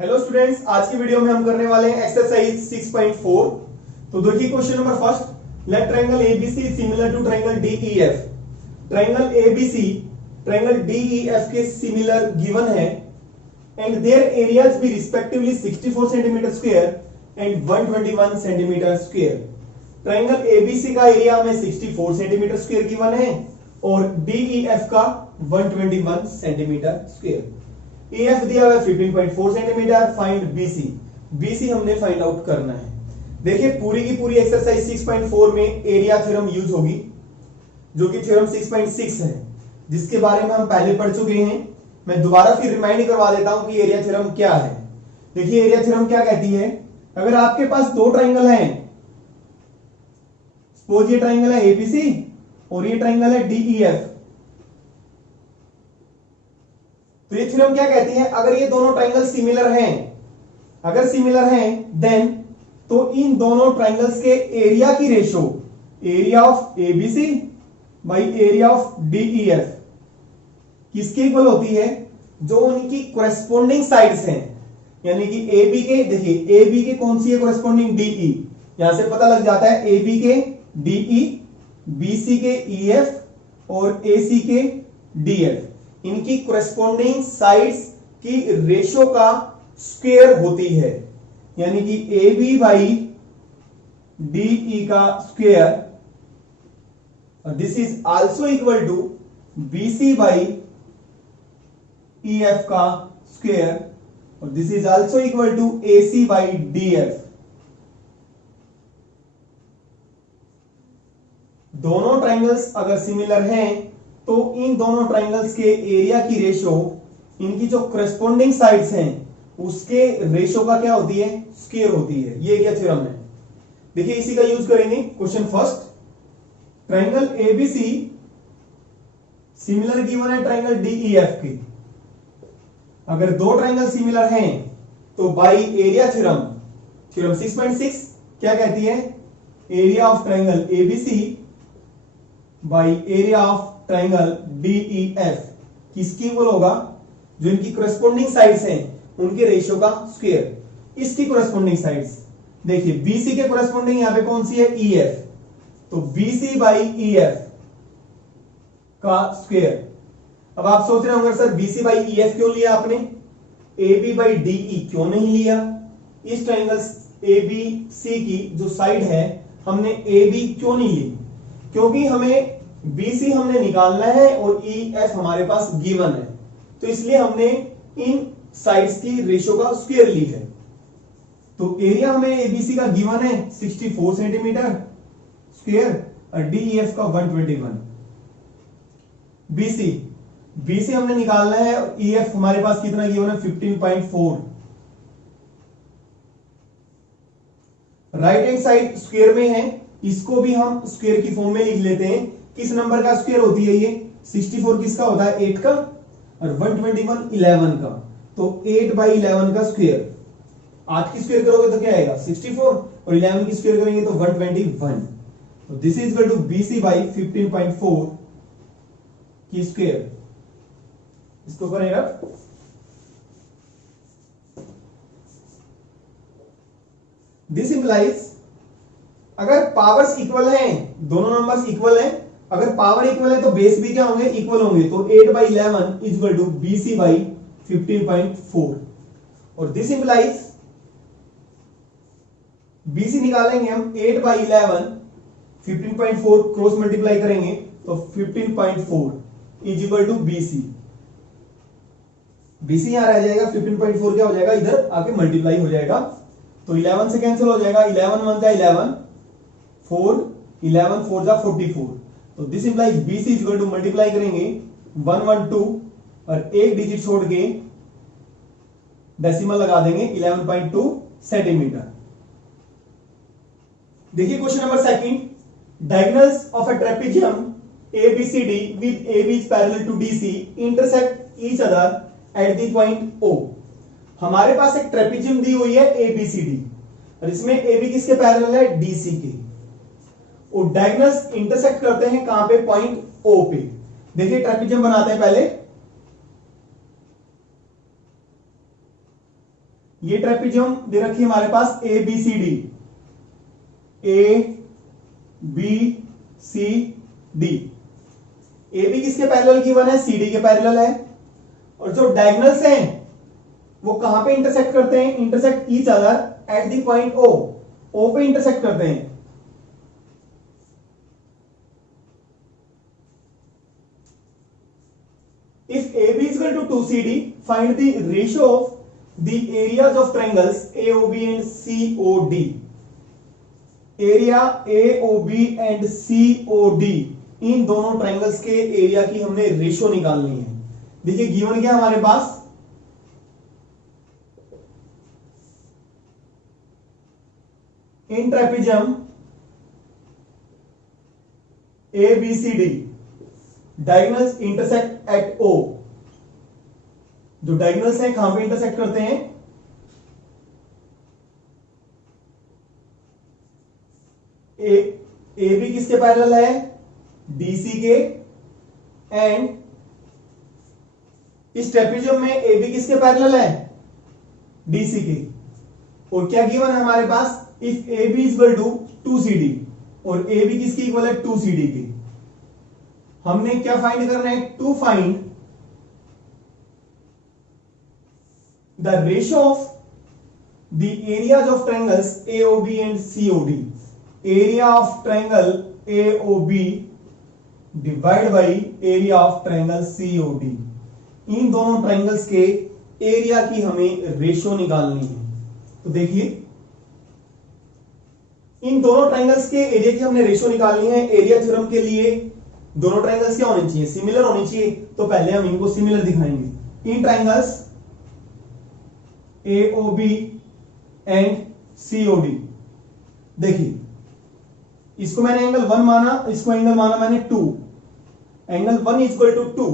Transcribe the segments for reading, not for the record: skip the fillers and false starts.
Hello students, आज की video में हम करने वाले हैं एक्सरसाइज 6.4। तो देखिए question number first, let triangle ABC similar to triangle DEF. Triangle ABC triangle DEF के सिमिलर गिवन है and their areas be respectively 64 centimetre square and 121 centimetre square. Triangle ABC का एरिया हमें 64 सेंटीमीटर स्क्वायर गिवन है और DEF का 121 centimetre square. EF दिया हुआ है 15.4 सेंटीमीटर। Find BC। BC हमने फाइंड आउट करना है। देखिए पूरी की पूरी एक्सरसाइज 6.4 में एरिया थ्योरम यूज होगी, जो कि थ्योरम 6.6 है, जिसके बारे में हम पहले पढ़ चुके हैं। मैं दोबारा फिर रिमाइंड करवा देता हूं कि एरिया थ्योरम क्या है। देखिए एरिया थ्योरम क्या कहती है, अगर आपके पास दो ट्राइंगल हैं, सपोज ये ट्राइंगल है एबीसी और ये ट्राइंगल है डीईएफ, तो ये थ्योरम क्या कहती है, अगर ये दोनों ट्राइंगल सिमिलर हैं, अगर सिमिलर हैं देन तो इन दोनों ट्राइंगल्स के एरिया की ratio area of ABC by area of DEF किसके इक्वल होती है, जो उनकी कोरेस्पोंडिंग साइड्स हैं। यानी कि AB के, देखिए AB के कौन सी है कोरेस्पोंडिंग, DE। यहां से पता लग जाता है AB के DE, BC के EF और AC के DF, इनकी कोरेस्पोंडिंग साइड्स की रेशो का स्क्वायर होती है। यानी कि AB बाई DE का स्क्वायर, और this is also equal to BC by EF का स्क्वायर, और this is also equal to AC by DF। दोनों ट्राइंगल्स अगर सिमिलर हैं तो इन दोनों ट्राइंगल्स के एरिया की रेशो, इनकी जो करस्पॉन्डिंग साइड्स हैं उसके रेशो का क्या होती है, स्क्वायर होती है। ये एरिया थ्योरम है। देखिए इसी का यूज करेंगे। Question first, triangle ABC similar given है ट्राइंगल डीईएफ के। अगर दो ट्राइंगल सिमिलर हैं तो बाई एरिया थ्योरम, थ्योरम 6.6 क्या कहती है, area of triangle ABC by area of triangle DEF किसकी इक्वल होगा, जो इनकी कोरेस्पोंडिंग साइड्स हैं उनके रेशियो का स्क्वायर। इसकी कोरेस्पोंडिंग साइड्स देखिए, बीसी के कोरेस्पोंडिंग यहां पे कौन सी है, EF, तो BC बाई EF का स्क्वायर। अब आप सोच रहे होंगे सर BC बाई EF क्यों लिया आपने, AB बाई DE क्यों नहीं लिया। इस ट्राइंगल ABC की जो साइड है हमने AB क्यों नहीं ली, क्योंकि हमें BC हमने निकालना है और EF हमारे पास गिवन है, तो इसलिए हमने इन साइड्स की रेशो का स्क्वायर ली है। तो एरिया हमें ABC का गिवन है 64 सेंटीमीटर स्क्वायर और DEF का 121। BC हमने निकालना है और EF हमारे पास कितना गिवन है 15.4। राइट हैंड साइड स्क्वायर में है, इसको भी हम स्क्वायर की फॉर्म में लिख लेते हैं। किस नंबर का स्क्वायर होती है ये, 64 किसका होता है, 8 का, और 121 11 का, तो 8 बाई 11 का स्क्वायर। 8 की स्क्वायर करोगे तो क्या आएगा 64, और 11 की स्क्वायर करेंगे तो 121। तो this is equal to BC by 15.4 की स्क्वायर। इसको करेगा, दिस इंप्लाइज अगर पावर्स इक्वल हैं, दोनों नंबर्स इक्वल हैं, अगर पावर इक्वल है तो बेस भी क्या होंगे, इक्वल होंगे, तो 8 by 11 is equal to BC by 15.4। और दिस इंप्लाइज BC निकालेंगे हम 8 बाई 11 15.4 क्रॉस मल्टीप्लाई करेंगे तो 15.4 is equal to BC। BC यहां रह जाएगा, 15.4 क्या हो जाएगा, इधर आके मल्टीप्लाई हो जाएगा, तो 11 से कैंसिल हो जाएगा, 11 1 जा 11, 4 11 4 जा 44। तो this implies BC is equal to multiply करेंगे 112 और एक डिजिट छोड़ के डेसिमल लगा देंगे 11.2 सेंटीमीटर। देखिए question number second, diagonals of a trapezium ABCD with AB is parallel to DC intersect each other at the point O। हमारे पास एक ट्रेपेजियम दी हुई है ABCD और इसमें AB किसके पैरेलल है, DC के, और डायगोनल्स इंटरसेक्ट करते हैं कहां पे, पॉइंट O पे। देखिए ट्रेपेजियम बनाते हैं पहले, ये ट्रेपेजियम दे रखी है हमारे पास A B C D, A B C D. A B किसके पैरेलल गिवन है? सी डी के पैरेलल है। और जो डायगोनल्स हैं वो कहां पे इंटरसेक्ट करते हैं? Intersect each other at the point O, O पे इंटरसेक्ट करते हैं। If AB is equal to 2CD, find the ratio of the areas of triangles AOB and COD. Area AOB and COD, इन दोनों triangles के area की हमने ratio निकालनी है। देखिए गिवन क्या हमारे पास, in trapezium ABCD diagonals intersect at O। जो डायगोनल्स हैं कहां पे इंटरसेक्ट करते हैं? ए बी किसके पैरेलल है? डीसी के। एंड इस ट्रेपेजियम में ए बी किसके पैरेलल है? डीसी के। और क्या गिवन है हमारे पास? If A B is equal to 2CD, और ए बी किसकी इक्वल है? 2CD की। हमने क्या फाइंड करना है? To find the ratio of the areas of triangles AOB and COD। Area of triangle AOB divide by area of triangle COD। इन दोनों ट्रायंगल्स के एरिया की हमें रेशियो निकालनी है। तो देखिए इन दोनों ट्रायंगल्स के एरिया की हमने रेशियो निकालनी है। एरिया थ्योरम के लिए दोनों ट्रायंगल्स क्या होने चाहिए? सिमिलर होने चाहिए। तो पहले हम इनको सिमिलर दिखाएंगे। इन ट्रायंगल्स AOB एंड COD, देखिए इसको मैंने एंगल 1 माना, इसको एंगल माना मैंने 2। Angle 1 is equal to 2।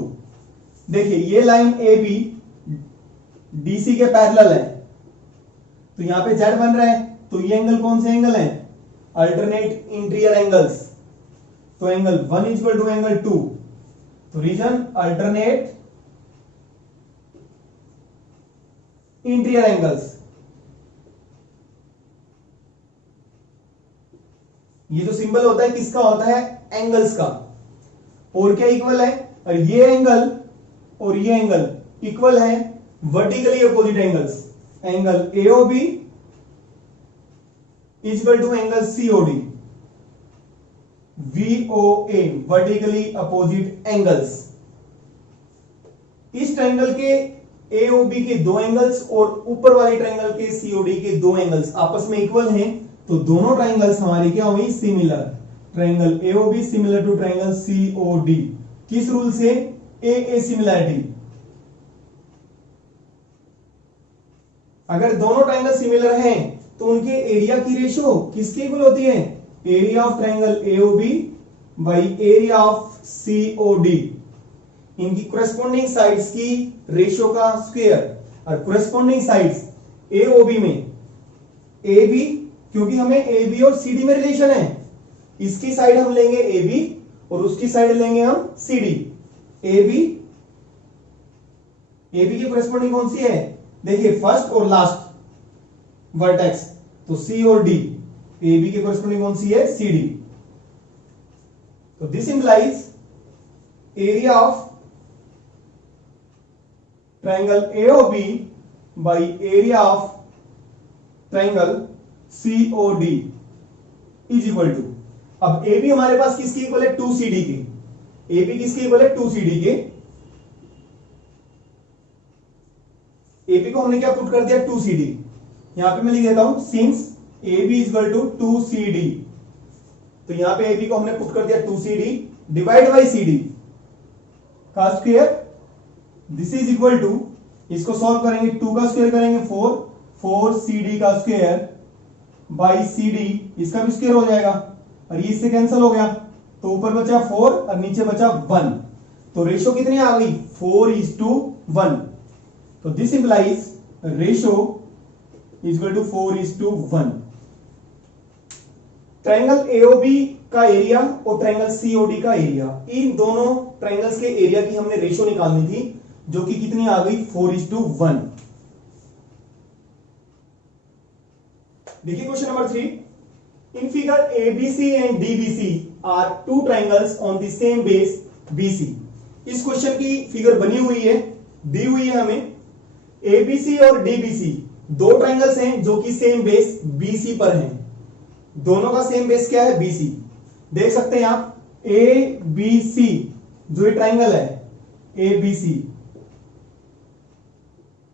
देखिए ये लाइन AB DC के पैरेलल है, तो यहां पे Z बन रहा है। तो ये एंगल कौन से एंगल है? Alternate interior angles. तो angle 1 is equal to angle 2। तो रीजन अल्टरनेट इंटीरियर एंगल्स। ये जो सिंबल होता है किसका होता है? एंगल्स का। और क्या इक्वल है? और ये एंगल और ये एंगल इक्वल है vertically opposite angles. Angle AOB is equal to angle COD। VOA vertically opposite angles. इस ट्रायंगल के AOB के दो एंगल्स और ऊपर वाले ट्रायंगल के COD के दो एंगल्स आपस में इक्वल हैं। तो दोनों ट्रायंगल्स हमारी क्या हुई? Similar. Triangle AOB similar to triangle COD। किस रूल से? AA similarity. अगर दोनों ट्रायंगल सिमिलर हैं तो उनके एरिया की रेशियो किसके इक्वल होती है? Area of triangle AOB by area of COD। इनकी कोरेस्पोंडिंग साइड्स की रेशियो का स्क्वायर। और कोरेस्पोंडिंग साइड्स AOB में AB, क्योंकि हमें AB और CD में रिलेशन है, इसकी साइड हम लेंगे AB और उसकी साइड लेंगे हम CD। AB की कोरेस्पोंडिंग कौन सी है? देखिए फर्स्ट और लास्ट वर्टेक्स, तो C और D। AB की कोरेस्पोंडिंग कौन सी है? CD। तो this implies area of triangle AOB by area of triangle COD is equal to, अब AB हमारे पास किसकी इक्वल है? 2CD के। AB किसकी इक्वल है? 2CD के। AB को हमने क्या पुट कर दिया? 2CD। यहां पे मैं लिख देता हूं since AB is equal to 2CD। तो यहां पे AB को हमने पुट कर दिया 2CD डिवाइड बाई CD का square. This is equal to, इसको सॉल्व करेंगे, 2 का स्क्वायर करेंगे 4CD का स्क्वायर बाई CD, इसका भी स्क्वायर हो जाएगा और ये इससे कैंसिल हो गया। तो ऊपर बचा 4 और नीचे बचा 1। तो रेशियो कितनी आ गई? 4:1। तो this implies ratio is equal to 4:1। Triangle AOB का एरिया और ट्रायंगल COD का एरिया, इन दोनों ट्रायंगल्स के एरिया की हमने रेशियो निकालनी थी, जो कि कितनी आ गई? 4:1। देखिए question number 3, in figure ABC and DBC are two triangles on the same base BC. इस क्वेश्चन की फिगर बनी हुई है, दी हुई है हमें, एबीसी और डीबीसी दो ट्राइंगल्स हैं जो कि सेम बेस बीसी पर हैं। दोनों का सेम बेस क्या है? बीसी। देख सकते हैं आप, ए बी सी जो ये ट्राइंगल है ए बी सी,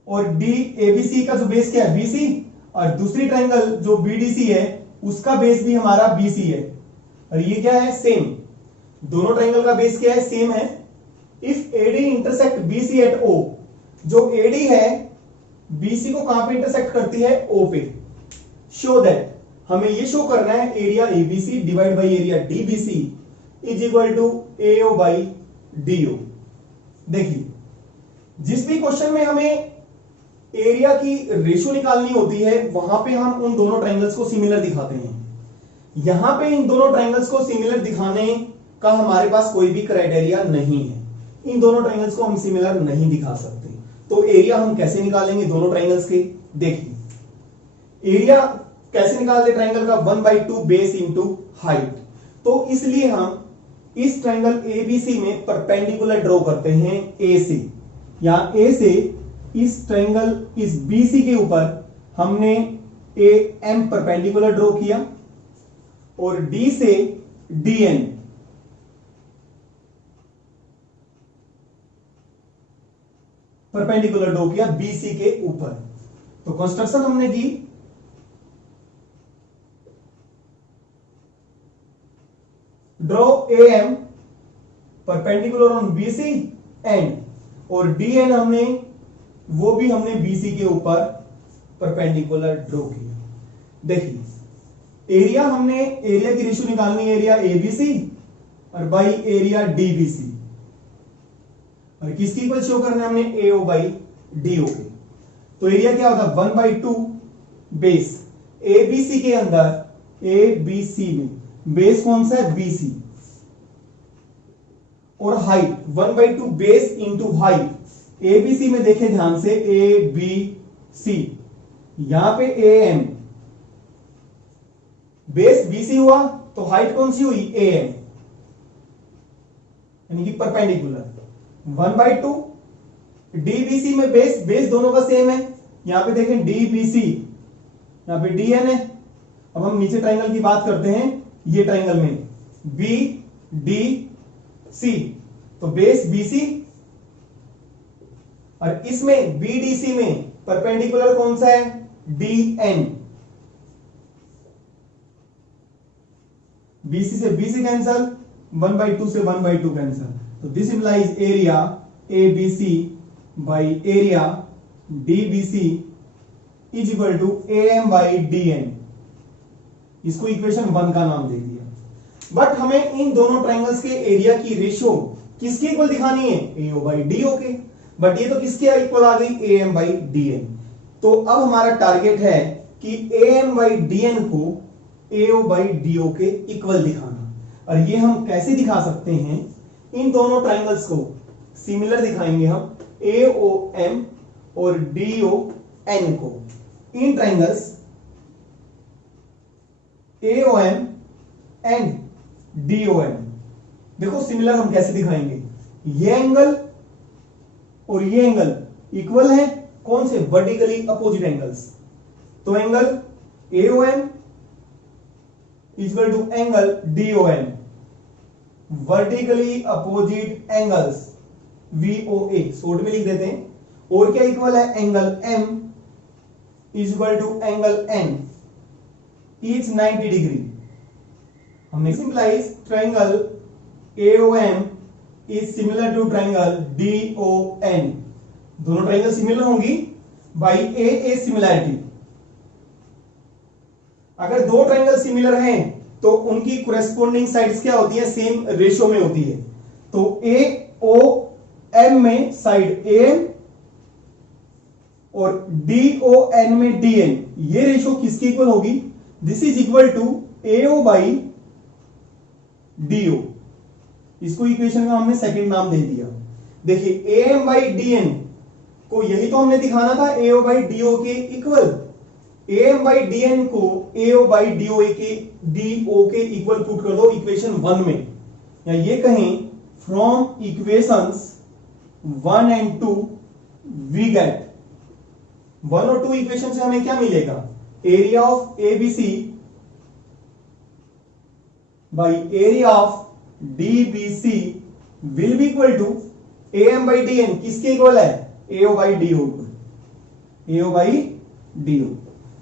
और डी एबीसी का जो बेस क्या है? बीसी। और दूसरी ट्राइंगल जो बीडीसी है उसका बेस भी हमारा बीसी है, और ये क्या है? सेम। दोनों ट्राइंगल का बेस क्या है? सेम है। If AD intersect BC at O, जो एडी है बीसी को कहां पे इंटरसेक्ट करती है? ओ पे। शो दैट, हमें ये शो करना है area ABC divide by area DBC is equal to AO by DO. देखिए, जिस भी क्वेश्चन में हमें एरिया की रेशियो निकालनी होती है वहां पे हम उन दोनों ट्राइंगल्स को सिमिलर दिखाते हैं। यहां पे इन दोनों ट्राइंगल्स को सिमिलर दिखाने का हमारे पास कोई भी क्राइटेरिया नहीं है। इन दोनों ट्राइंगल्स को हम सिमिलर नहीं दिखा सकते। तो एरिया हम कैसे निकालेंगे दोनों ट्राइंगल्स के? देखिए, एरिया कैसे निकालते ट्राइंगल का? 1/2 बेस इंटू हाइट। तो इसलिए हम इस ट्राइंगल एबीसी में परपेंडिकुलर ड्रॉ करते हैं ए से। यहां ए से इस ट्राइंगल इस बीसी के ऊपर हमने ए एम परपेंडिकुलर ड्रॉ किया, और डी से डीएन परपेंडिकुलर ड्रॉ किया बीसी के ऊपर। तो कंस्ट्रक्शन हमने की, draw A M perpendicular on BC and, और डीएन हमने बीसी के ऊपर परपेंडिकुलर ड्रॉ किया। देखिए, एरिया की रेशियो निकालनी है एरिया एबीसी और बाई एरिया डीबीसी, और किसकी इक्वल शो करना है हमने? एओ बाई डीओ के। तो एरिया क्या होता है? 1/2 बेस एबीसी के अंदर, एबीसी में बेस कौन सा है? बीसी, और height 1/2 base into height. ABC में देखें ध्यान से, ए बी सी, यहां पे ए एम, बेस बीसी हुआ तो हाइट कौन सी हुई? ए एम, यानी कि परपेंडिकुलर। 1/2 डीबीसी में बेस दोनों का सेम है। यहां पे देखें डीबीसी, यहां पे डीएन है। अब हम नीचे ट्राइंगल की बात करते हैं, ये ट्राइंगल में बी डी सी, तो बेस बीसी, और इसमें बीडीसी में परपेंडिकुलर कौन सा है? डीएन। बीसी से बीसी कैंसल, 1/2 से 1/2 कैंसल। तो this implies area ABC by area DBC is equal to AM by DN. इसको इक्वेशन 1 का नाम दे दिया। बट हमें इन दोनों ट्राइंगल्स के एरिया की रेशियो किसके इक्वल दिखानी है? एओ बाई डीओ के। बट ये तो किसके इक्वल आ गई? AM by DN. तो अब हमारा टारगेट है कि एएम बाई डीएन को एओ बाई डीओ के इक्वल दिखाना। और ये हम कैसे दिखा सकते हैं? इन दोनों ट्राइंगल्स को सिमिलर दिखाएंगे हम, एओएम और डीओएन को। इन ट्राइंगल्स एओएम एंड डीओएम, देखो सिमिलर हम कैसे दिखाएंगे? ये एंगल और ये एंगल इक्वल है, कौन से? Vertically opposite angles. तो angle AOM equal to angle DOM, vertically opposite angles, VOA short में लिख देते हैं। और क्या इक्वल है? Angle M equal to angle N, each 90 degree. हमने simplify triangle AOM is similar to triangle DON. दोनों ट्राइंगल सिमिलर होंगी बाई ए सिमिलैरिटी। अगर दो ट्राइंगल सिमिलर हैं तो उनकी कोरेस्पोंडिंग साइड्स क्या होती है? सेम रेशियो में होती है। तो एओएम में साइड एएम और डीओएन में डीएन, ये रेशियो किसकी इक्वल होगी? This is equal to AO by DO. इसको इक्वेशन का हमने सेकंड नाम दे दिया। देखिए, एएम बाई डीएन को यही तो हमने दिखाना था, एओ बाई डीओ के equal. am by D N को ao बाई डी ओ के इक्वल पुट कर दो इक्वेशन 1 में, या ये कहें from equations 1 and 2 we get 1 और 2 इक्वेशन से हमें क्या मिलेगा, area of ABC by area of DBC will be equal to am by D N, किसके इक्वल है, ao बाई डी ओ,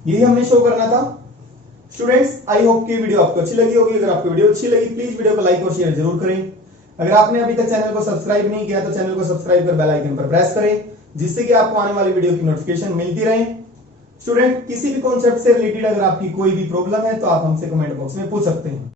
यही हमने शो करना था। स्टूडेंट्स, आई होप कि वीडियो आपको अच्छी लगी होगी। अगर आपको वीडियो अच्छी लगी प्लीज वीडियो को लाइक और शेयर जरूर करें। अगर आपने अभी तक चैनल को सब्सक्राइब नहीं किया तो चैनल को सब्सक्राइब कर बेल आइकन पर प्रेस करें, जिससे कि आपको आने वाली वीडियो की नोटिफिकेशन मिलती रहे। स्टूडेंट, किसी भी कॉन्सेप्ट से रिलेटेड अगर आपकी कोई भी प्रॉब्लम है तो आप हमसे कमेंट बॉक्स में पूछ सकते हैं।